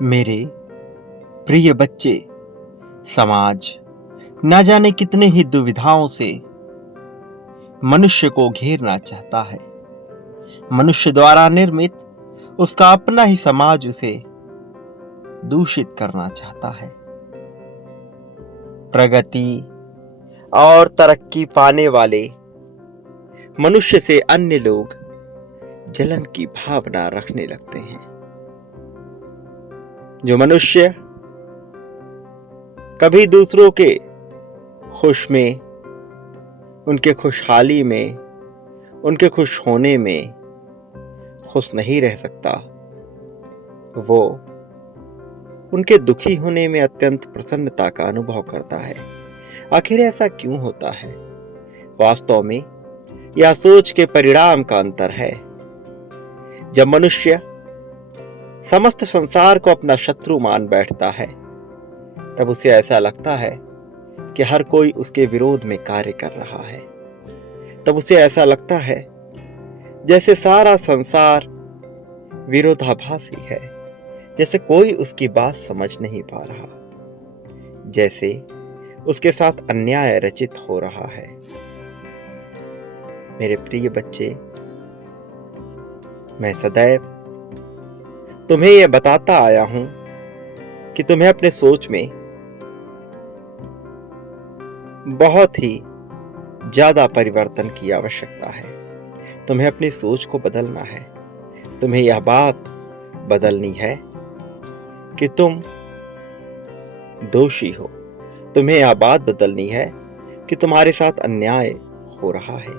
मेरे प्रिय बच्चे, समाज ना जाने कितने ही दुविधाओं से मनुष्य को घेरना चाहता है। मनुष्य द्वारा निर्मित उसका अपना ही समाज उसे दूषित करना चाहता है। प्रगति और तरक्की पाने वाले मनुष्य से अन्य लोग जलन की भावना रखने लगते हैं। जो मनुष्य कभी दूसरों के खुश में, उनके खुशहाली में, उनके खुश होने में खुश नहीं रह सकता, वो उनके दुखी होने में अत्यंत प्रसन्नता का अनुभव करता है। आखिर ऐसा क्यों होता है? वास्तव में यह सोच के परिणाम का अंतर है। जब मनुष्य समस्त संसार को अपना शत्रु मान बैठता है, तब उसे ऐसा लगता है कि हर कोई उसके विरोध में कार्य कर रहा है। तब उसे ऐसा लगता है जैसे सारा संसार विरोधाभासी है, जैसे कोई उसकी बात समझ नहीं पा रहा, जैसे उसके साथ अन्याय रचित हो रहा है। मेरे प्रिय बच्चे, मैं सदैव तुम्हें यह बताता आया हूं कि तुम्हें अपने सोच में बहुत ही ज्यादा परिवर्तन की आवश्यकता है। तुम्हें अपनी सोच को बदलना है। तुम्हें यह बात बदलनी है कि तुम दोषी हो। तुम्हें यह बात बदलनी है कि तुम्हारे साथ अन्याय हो रहा है।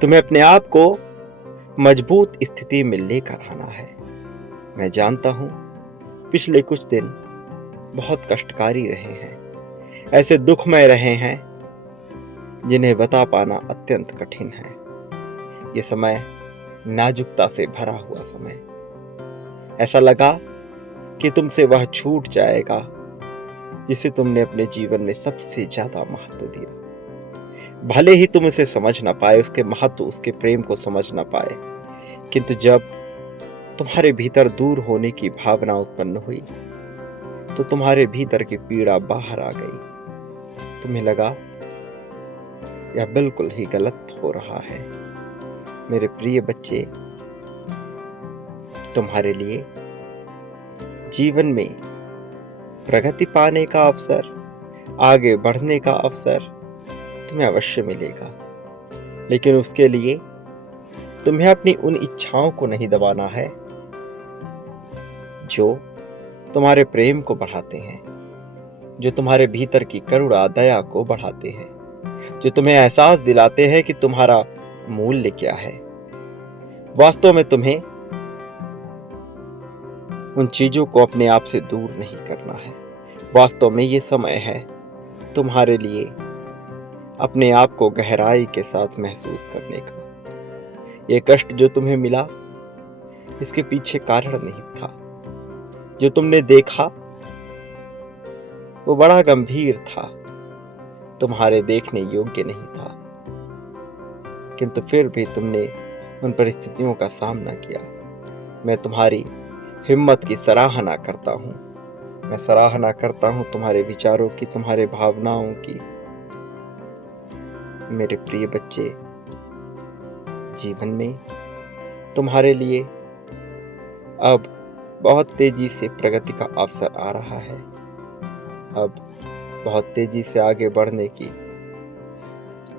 तुम्हें अपने आप को मजबूत स्थिति में लेकर आना है। मैं जानता हूं पिछले कुछ दिन बहुत कष्टकारी रहे हैं, ऐसे दुखमय रहे हैं जिन्हें बता पाना अत्यंत कठिन है। ये समय नाजुकता से भरा हुआ समय। ऐसा लगा कि तुमसे वह छूट जाएगा जिसे तुमने अपने जीवन में सबसे ज्यादा महत्व दिया। भले ही तुम उसे समझ ना पाए, उसके महत्व, उसके प्रेम को समझ ना पाए, किंतु जब तुम्हारे भीतर दूर होने की भावना उत्पन्न हुई तो तुम्हारे भीतर की पीड़ा बाहर आ गई। तुम्हें लगा यह बिल्कुल ही गलत हो रहा है। मेरे प्रिय बच्चे, तुम्हारे लिए जीवन में प्रगति पाने का अवसर, आगे बढ़ने का अवसर तुम्हें अवश्य मिलेगा, लेकिन उसके लिए तुम्हें अपनी उन इच्छाओं को नहीं दबाना है जो तुम्हारे प्रेम को बढ़ाते हैं, जो तुम्हारे भीतर की करुणा दया को बढ़ाते हैं, जो तुम्हें एहसास दिलाते हैं कि तुम्हारा मूल्य क्या है। वास्तव में तुम्हें उन चीजों को अपने आप से दूर नहीं करना है। वास्तव में ये समय है तुम्हारे लिए अपने आप को गहराई के साथ महसूस करने का। ये कष्ट जो तुम्हें मिला, इसके पीछे कारण नहीं था। जो तुमने देखा वो बड़ा गंभीर था, तुम्हारे देखने योग्य नहीं था, किंतु फिर भी तुमने उन परिस्थितियों का सामना किया। मैं तुम्हारी हिम्मत की सराहना करता हूं। मैं सराहना करता हूं तुम्हारे विचारों की, तुम्हारे भावनाओं की। मेरे प्रिय बच्चे, जीवन में तुम्हारे लिए अब बहुत तेजी से प्रगति का अवसर आ रहा है। अब बहुत तेजी से आगे बढ़ने की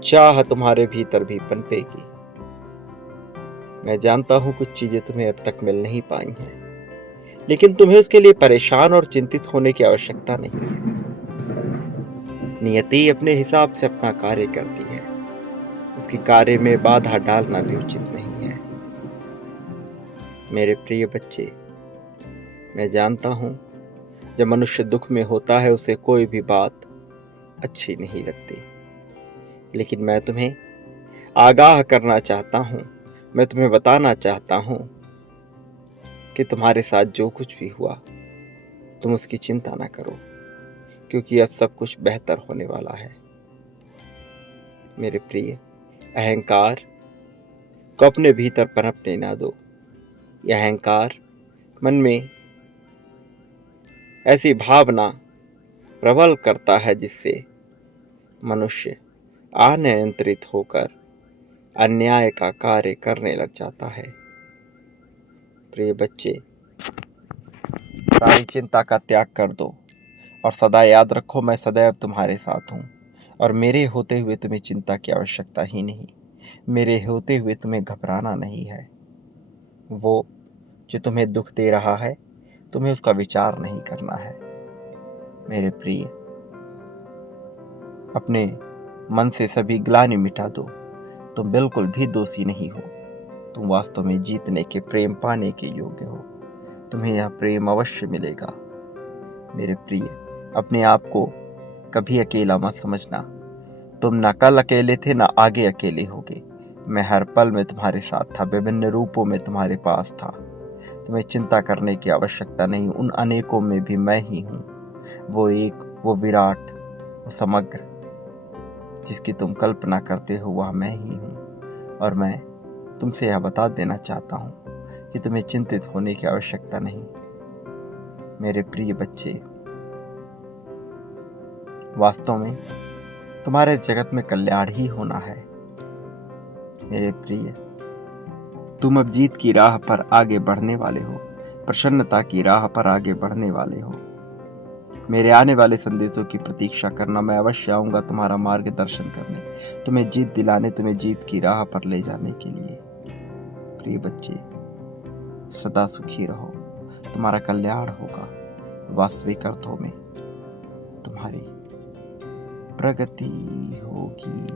चाह तुम्हारे भीतर भी पनपेगी। मैं जानता हूं कुछ चीजें तुम्हें अब तक मिल नहीं पाई हैं, लेकिन तुम्हें उसके लिए परेशान और चिंतित होने की आवश्यकता नहीं है। नियति अपने हिसाब से अपना कार्य करती है। उसकी कार्य में बाधा डालना भी उचित नहीं है। मेरे प्रिय बच्चे, मैं जानता हूं जब मनुष्य दुख में होता है उसे कोई भी बात अच्छी नहीं लगती, लेकिन मैं तुम्हें आगाह करना चाहता हूं, मैं तुम्हें बताना चाहता हूं कि तुम्हारे साथ जो कुछ भी हुआ तुम उसकी चिंता ना करो, क्योंकि अब सब कुछ बेहतर होने वाला है। मेरे प्रिय, अहंकार को अपने भीतर पनपने ना दो। यह अहंकार मन में ऐसी भावना प्रबल करता है जिससे मनुष्य अनियंत्रित होकर अन्याय का कार्य करने लग जाता है। प्रिय बच्चे, सारी चिंता का त्याग कर दो और सदा याद रखो, मैं सदैव तुम्हारे साथ हूँ और मेरे होते हुए तुम्हें चिंता की आवश्यकता ही नहीं। मेरे होते हुए तुम्हें घबराना नहीं है। वो जो तुम्हें दुख दे रहा है, तुम्हें उसका विचार नहीं करना है। मेरे प्रिय, अपने मन से सभी ग्लानि मिटा दो। तुम बिल्कुल भी दोषी नहीं हो। तुम वास्तव में जीतने के, प्रेम पाने के योग्य हो। तुम्हें यह प्रेम अवश्य मिलेगा। मेरे प्रिय, अपने आप को कभी अकेला मत समझना। तुम न कल अकेले थे, न आगे अकेले होगे। मैं हर पल में तुम्हारे साथ था, विभिन्न रूपों में तुम्हारे पास था। तुम्हें चिंता करने की आवश्यकता नहीं। उन अनेकों में भी मैं ही हूँ। वो एक, वो विराट, वो समग्र, जिसकी तुम कल्पना करते हो, वह मैं ही हूँ। और मैं तुमसे यह बता देना चाहता हूँ कि तुम्हें चिंतित होने की आवश्यकता नहीं। मेरे प्रिय बच्चे, वास्तव में तुम्हारे जगत में कल्याण ही होना है। मेरे प्रिय, तुम अब जीत की राह पर आगे बढ़ने वाले हो, प्रसन्नता की राह पर आगे बढ़ने वाले हो। मेरे आने वाले संदेशों की प्रतीक्षा करना। मैं अवश्य आऊंगा तुम्हारा मार्गदर्शन करने, तुम्हें जीत दिलाने, तुम्हें जीत की राह पर ले जाने के लिए। प्रिय बच्चे, सदा सुखी रहो। तुम्हारा कल्याण होगा। वास्तविक अर्थों में तुम्हारी प्रगति होगी।